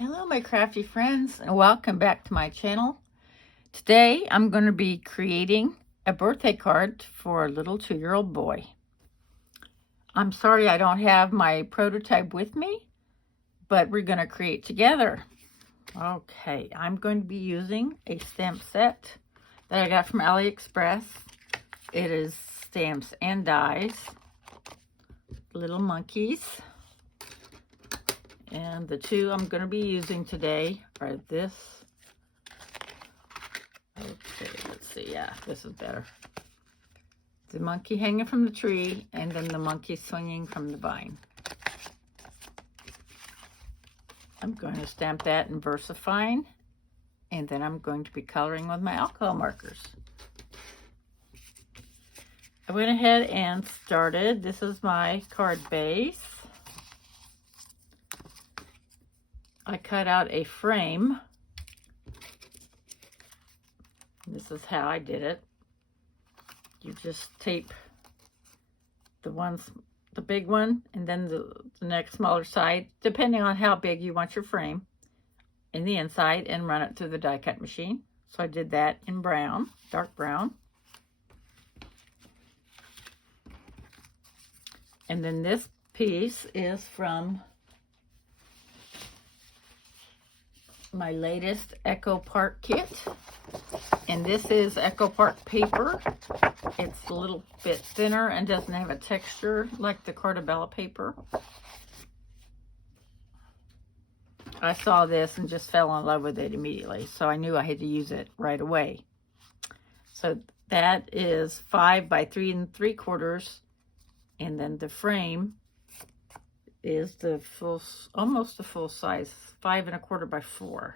Hello my crafty friends, and welcome back to my channel. Today I'm going to be creating a birthday card for a little 2-year-old boy. I'm sorry I don't have my prototype with me, but we're going to create together. Okay, I'm going to be using a stamp set that I got from AliExpress. It is stamps and dies, little monkeys. And the two I'm going to be using today are this. Okay, let's see. Yeah, this is better. The monkey hanging from the tree, and then the monkey swinging from the vine. I'm going to stamp that in VersaFine, and then I'm going to be coloring with my alcohol markers. I went ahead and started. This is my card base. I cut out a frame. This is how I did it. You just tape the big one, and then the next smaller side, depending on how big you want your frame, in the inside, and run it through the die cut machine. So I did that in brown, dark brown. And then this piece is from my latest Echo Park kit, and this is Echo Park paper. It's a little bit thinner and doesn't have a texture like the Cartabella paper. I saw this and just fell in love with it immediately, so I knew I had to use it right away. So that is 5 by 3 3/4, and then the frame is the full, almost the full size, 5 1/4 by 4.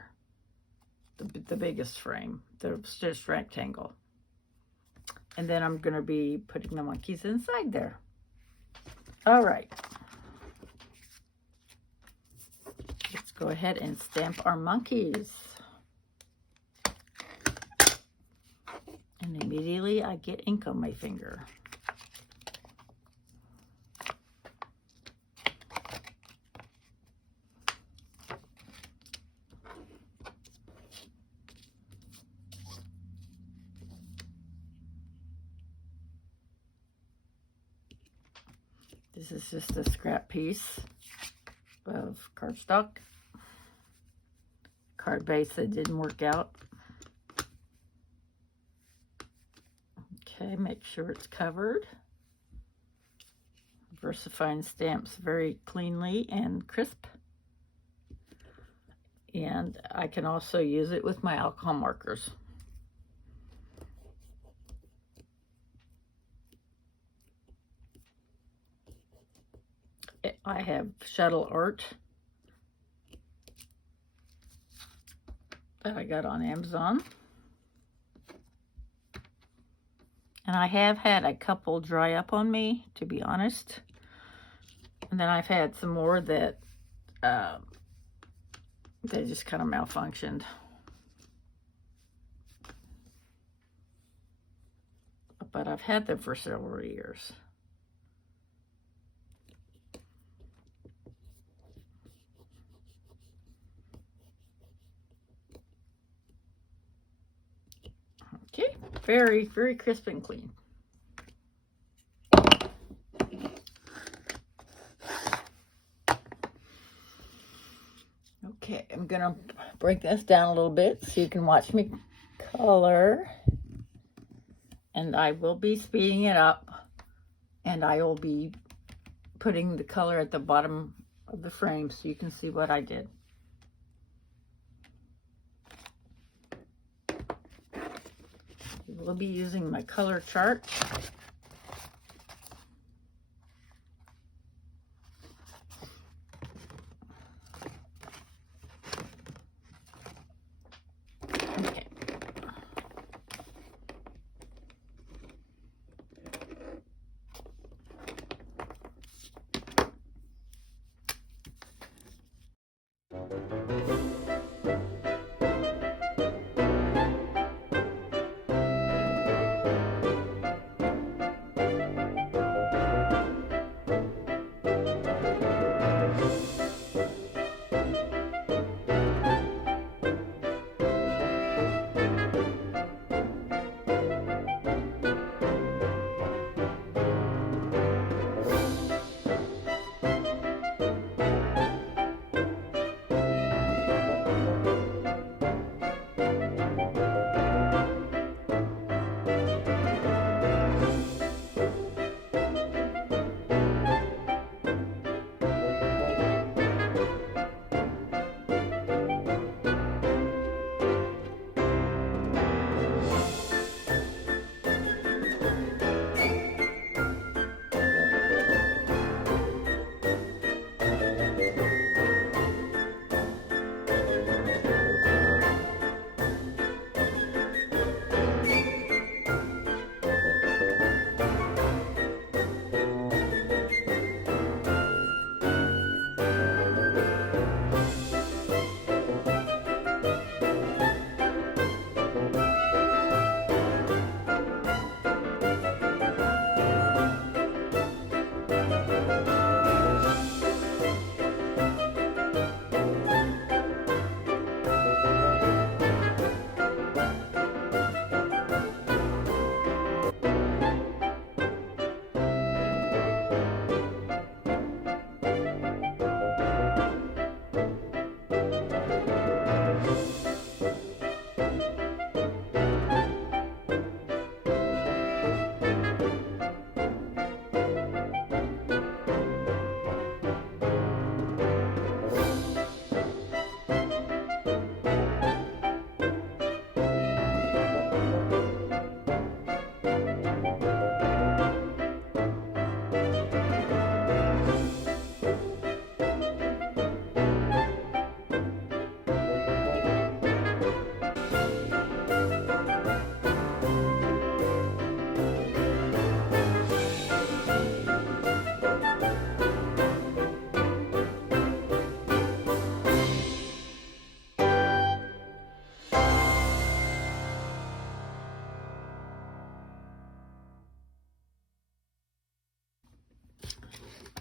The biggest frame, the stitched rectangle. And then I'm going to be putting the monkeys inside there. All right. Let's go ahead and stamp our monkeys. And immediately I get ink on my finger. This is just a scrap piece of cardstock. Card base that didn't work out. Okay, make sure it's covered. VersaFine stamps very cleanly and crisp. And I can also use it with my alcohol markers. I have shuttle art that I got on Amazon. And I have had a couple dry up on me, to be honest. And then I've had some more that they just kind of malfunctioned. But I've had them for several years. Okay, very, very crisp and clean. Okay, I'm gonna break this down a little bit so you can watch me color. And I will be speeding it up, and I will be putting the color at the bottom of the frame so you can see what I did. We'll be using my color chart. Okay.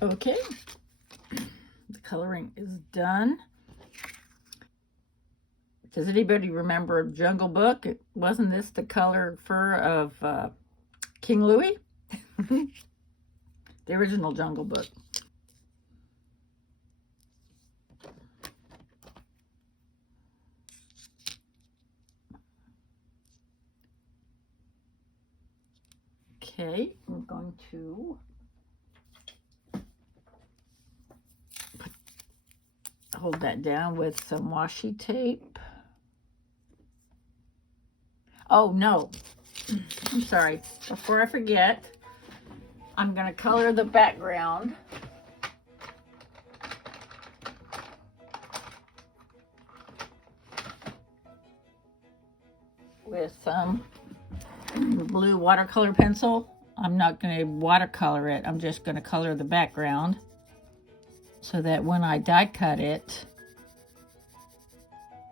Okay, the coloring is done. Does anybody remember Jungle Book? Wasn't this the color fur of King Louis? The original Jungle Book. Okay, I'm going to hold that down with some washi tape. Oh, no. I'm sorry. Before I forget, I'm going to color the background. With some blue watercolor pencil. I'm not going to watercolor it. I'm just going to color the background so that when I die cut it,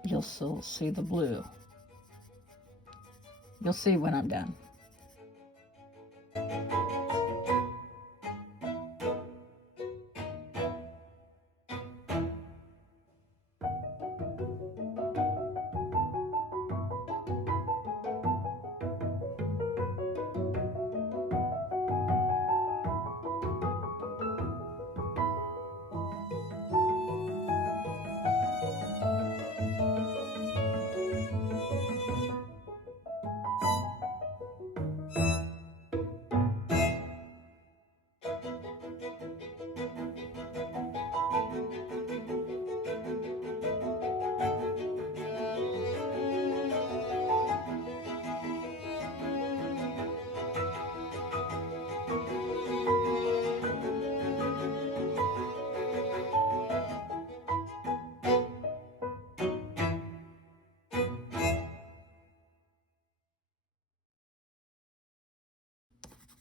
you'll still see the blue. You'll see when I'm done.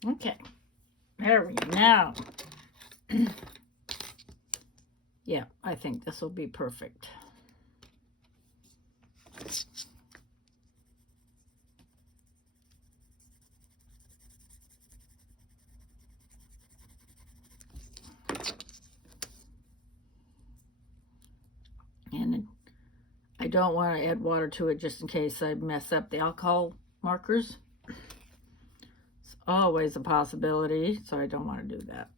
Okay, there we go. Now, yeah, I think this will be perfect. And I don't want to add water to it just in case I mess up the alcohol markers. It's always a possibility, so I don't want to do that.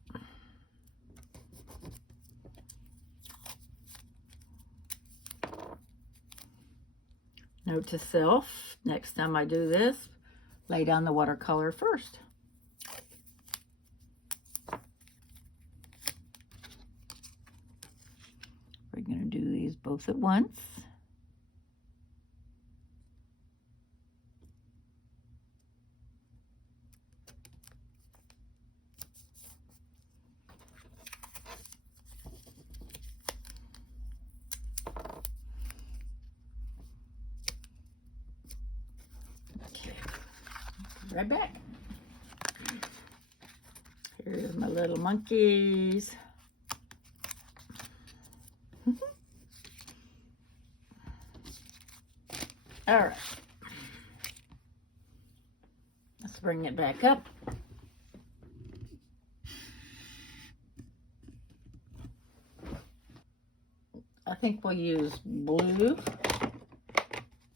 Note to self, next time I do this, lay down the watercolor first. We're going to do these both at once. Okay, right back. Here's my little monkeys. All right, let's bring it back up. I think we'll use blue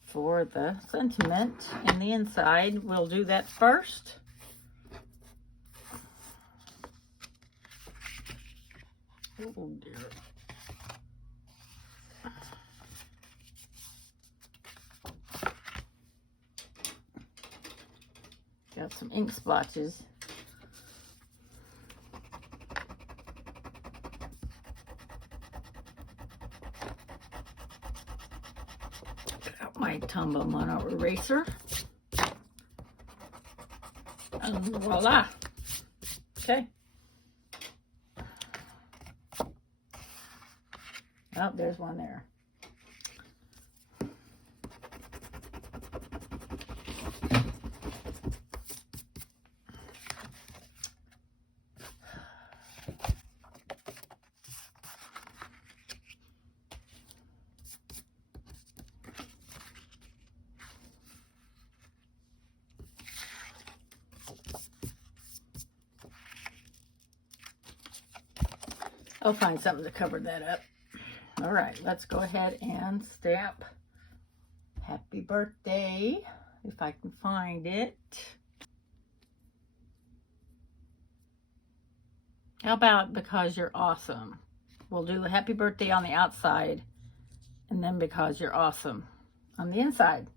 for the sentiment and the inside. We'll do that first. Oh dear. Got some ink splotches. Got my Tombow Mono eraser. And voila. Okay. Oh, there's one there. I'll find something to cover that up. All right, let's go ahead and stamp happy birthday, if I can find it. How about because you're awesome? We'll do the happy birthday on the outside, and then because you're awesome on the inside.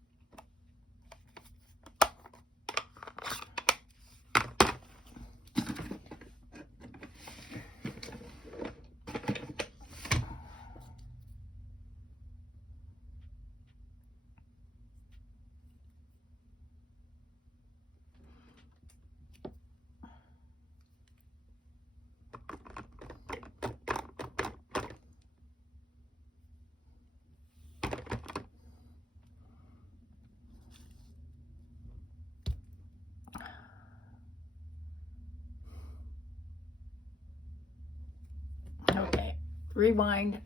Okay, rewind.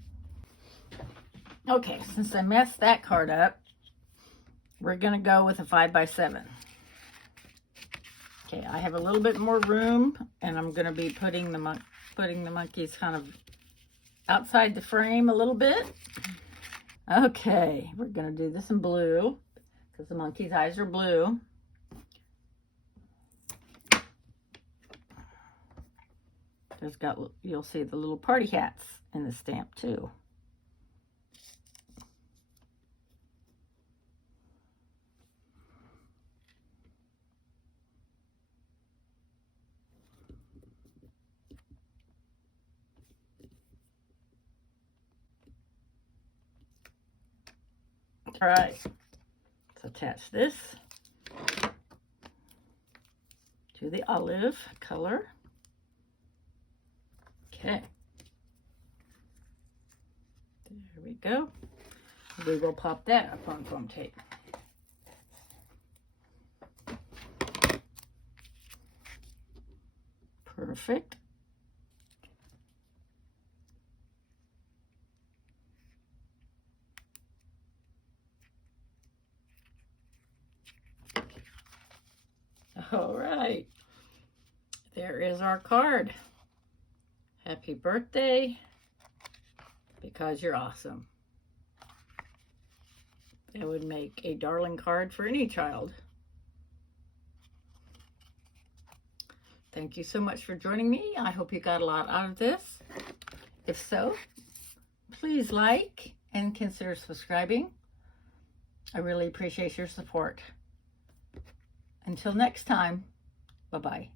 Okay, since I messed that card up, we're gonna go with a 5x7. Okay, I have a little bit more room, and I'm gonna be putting the monkeys kind of outside the frame a little bit. Okay, we're gonna do this in blue because the monkey's eyes are blue. You'll see the little party hats in the stamp too. All right, let's attach this to the olive color. Okay, there we go. We will pop that up on foam tape. Perfect. All right, there is our card. Happy birthday, because you're awesome. That would make a darling card for any child. Thank you so much for joining me. I hope you got a lot out of this. If so, please like and consider subscribing. I really appreciate your support. Until next time, bye-bye.